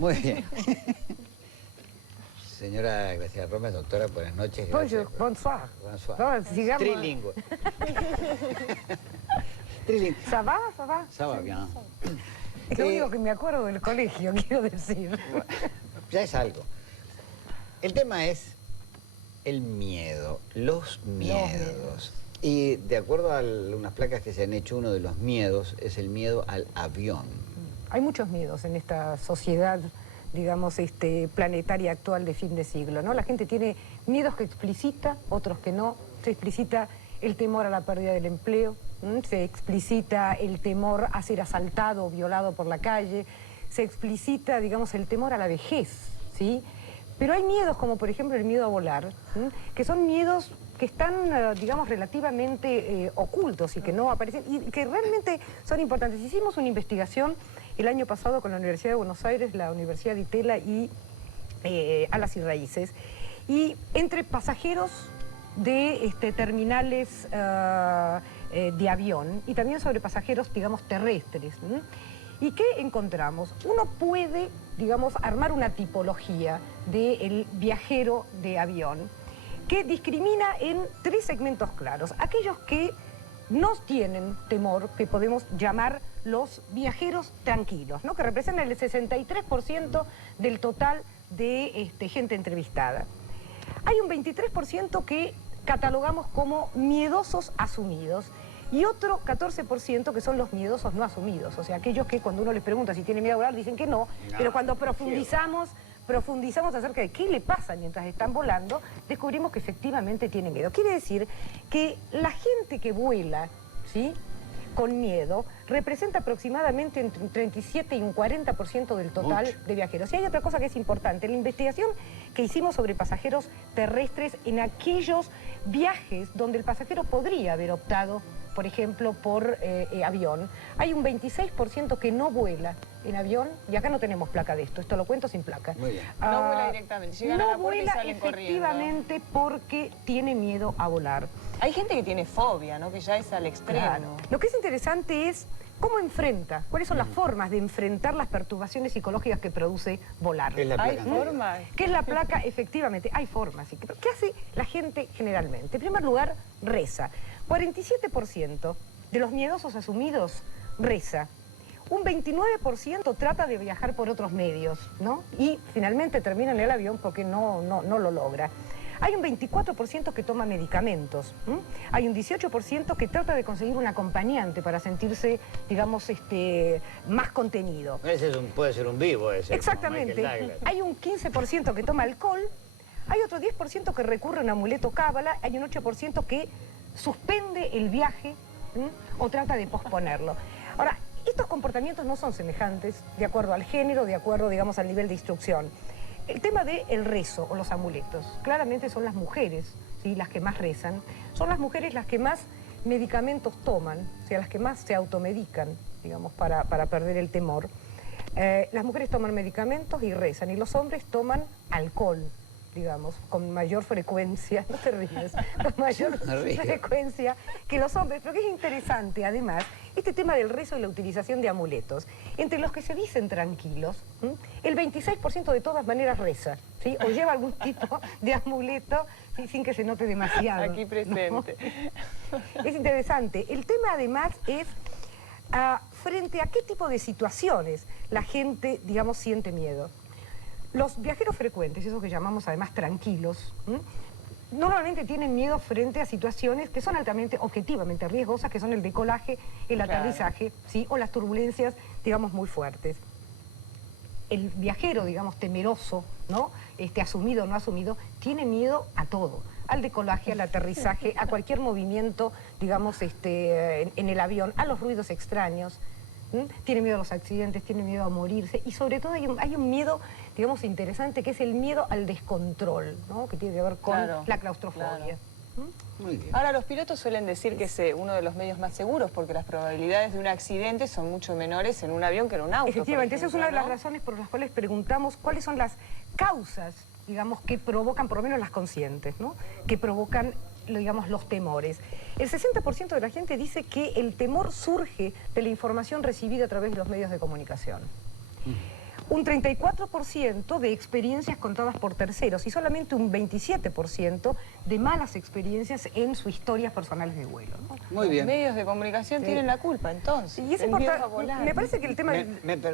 Muy bien. Señora Graciela Romes, doctora, buenas noches. Bonjour, bonsoir. Bonsoir. No, sigamos. Trilingüe. Trilingüe. ¿Ça va? ¿Ça va? Ça va bien. Es lo único que me acuerdo del colegio, quiero decir. Ya es algo. El tema es el miedo, los miedos. Y de acuerdo a unas placas que se han hecho, uno de los miedos es el miedo al avión. Hay muchos miedos en esta sociedad, digamos, planetaria actual de fin de siglo, ¿no? La gente tiene miedos que explicita, otros que no. Se explicita el temor a la pérdida del empleo, se explicita el temor a ser asaltado o violado por la calle, se explicita, digamos, el temor a la vejez, ¿sí? Pero hay miedos como, por ejemplo, el miedo a volar, que son miedos que están, digamos, relativamente ocultos y que no aparecen, y que realmente son importantes. Hicimos una investigación el año pasado con la Universidad de Buenos Aires, la Universidad de Itela y Alas y Raíces, y entre pasajeros de terminales de avión y también sobre pasajeros, digamos, terrestres. ¿Y qué encontramos? Uno puede, digamos, armar una tipología del viajero de avión que discrimina en tres segmentos claros. Aquellos que no tienen temor, que podemos llamar los viajeros tranquilos, ¿no? Que representan el 63% del total de gente entrevistada. Hay un 23% que catalogamos como miedosos asumidos y otro 14% que son los miedosos no asumidos, o sea, aquellos que cuando uno les pregunta si tienen miedo a volar dicen que no, pero cuando profundizamos acerca de qué le pasa mientras están volando, descubrimos que efectivamente tienen miedo. Quiere decir que la gente que vuela, ¿sí?, con miedo, representa aproximadamente entre un 37 y un 40% del total de viajeros. Y hay otra cosa que es importante, la investigación que hicimos sobre pasajeros terrestres en aquellos viajes donde el pasajero podría haber optado, por ejemplo, por avión, hay un 26% que no vuela en avión, y acá no tenemos placa de esto lo cuento sin placa. Muy bien. No vuela directamente, llegan a la puerta y salen corriendo. No vuela efectivamente porque tiene miedo a volar. Hay gente que tiene fobia, ¿no? Que ya es al extremo. Claro. Lo que es interesante es cómo enfrenta, cuáles son las formas de enfrentar las perturbaciones psicológicas que produce volar. ¿Qué es la placa? ¿Hay formas? ¿Qué es la placa? Efectivamente, hay formas. ¿Qué hace la gente generalmente? En primer lugar, reza. 47% de los miedosos asumidos reza. Un 29% trata de viajar por otros medios, ¿no? Y finalmente termina en el avión porque no lo logra. Hay un 24% que toma medicamentos. Hay un 18% que trata de conseguir un acompañante para sentirse, digamos, más contenido. Ese puede ser un vivo ese. Exactamente. Hay un 15% que toma alcohol, hay otro 10% que recurre a un amuleto cábala, hay un 8% que suspende el viaje o trata de posponerlo. Ahora, estos comportamientos no son semejantes de acuerdo al género, de acuerdo, digamos, al nivel de instrucción. El tema del rezo o los amuletos, claramente son las mujeres, ¿sí?, las que más rezan, son las mujeres las que más medicamentos toman, o sea, las que más se automedican, digamos, para perder el temor. Las mujeres toman medicamentos y rezan, y los hombres toman alcohol, digamos, con mayor frecuencia, no te ríes, con mayor frecuencia que los hombres. Pero que es interesante, además, este tema del rezo y la utilización de amuletos. Entre los que se dicen tranquilos, el 26% de todas maneras reza, ¿sí?, o lleva algún tipo de amuleto, ¿sí?, sin que se note demasiado. Aquí presente. ¿No? Es interesante. El tema, además, es frente a qué tipo de situaciones la gente, digamos, siente miedo. Los viajeros frecuentes, esos que llamamos además tranquilos, normalmente tienen miedo frente a situaciones que son altamente, objetivamente riesgosas, que son el decolaje, el aterrizaje, ¿sí?, o las turbulencias, digamos, muy fuertes. El viajero, digamos, temeroso, ¿no?, asumido o no asumido, tiene miedo a todo, al decolaje, al aterrizaje, a cualquier movimiento, digamos, en el avión, a los ruidos extraños. Tiene miedo a los accidentes, tiene miedo a morirse, y sobre todo hay un miedo, digamos, interesante, que es el miedo al descontrol, ¿no?, que tiene que ver con la claustrofobia. Claro. Muy bien. Ahora, los pilotos suelen decir que es uno de los medios más seguros porque las probabilidades de un accidente son mucho menores en un avión que en un auto. Efectivamente, esa es una de las razones por las cuales preguntamos cuáles son las causas, digamos, que provocan, por lo menos las conscientes, ¿no?, que provocan, digamos, los temores. El 60% de la gente dice que el temor surge de la información recibida a través de los medios de comunicación. un 34% de experiencias contadas por terceros y solamente un 27% de malas experiencias en sus historias personales de vuelo, ¿no? Muy bien. Los medios de comunicación tienen la culpa, entonces. Y es el miedo a importante, volar. me parece que el tema... Me permite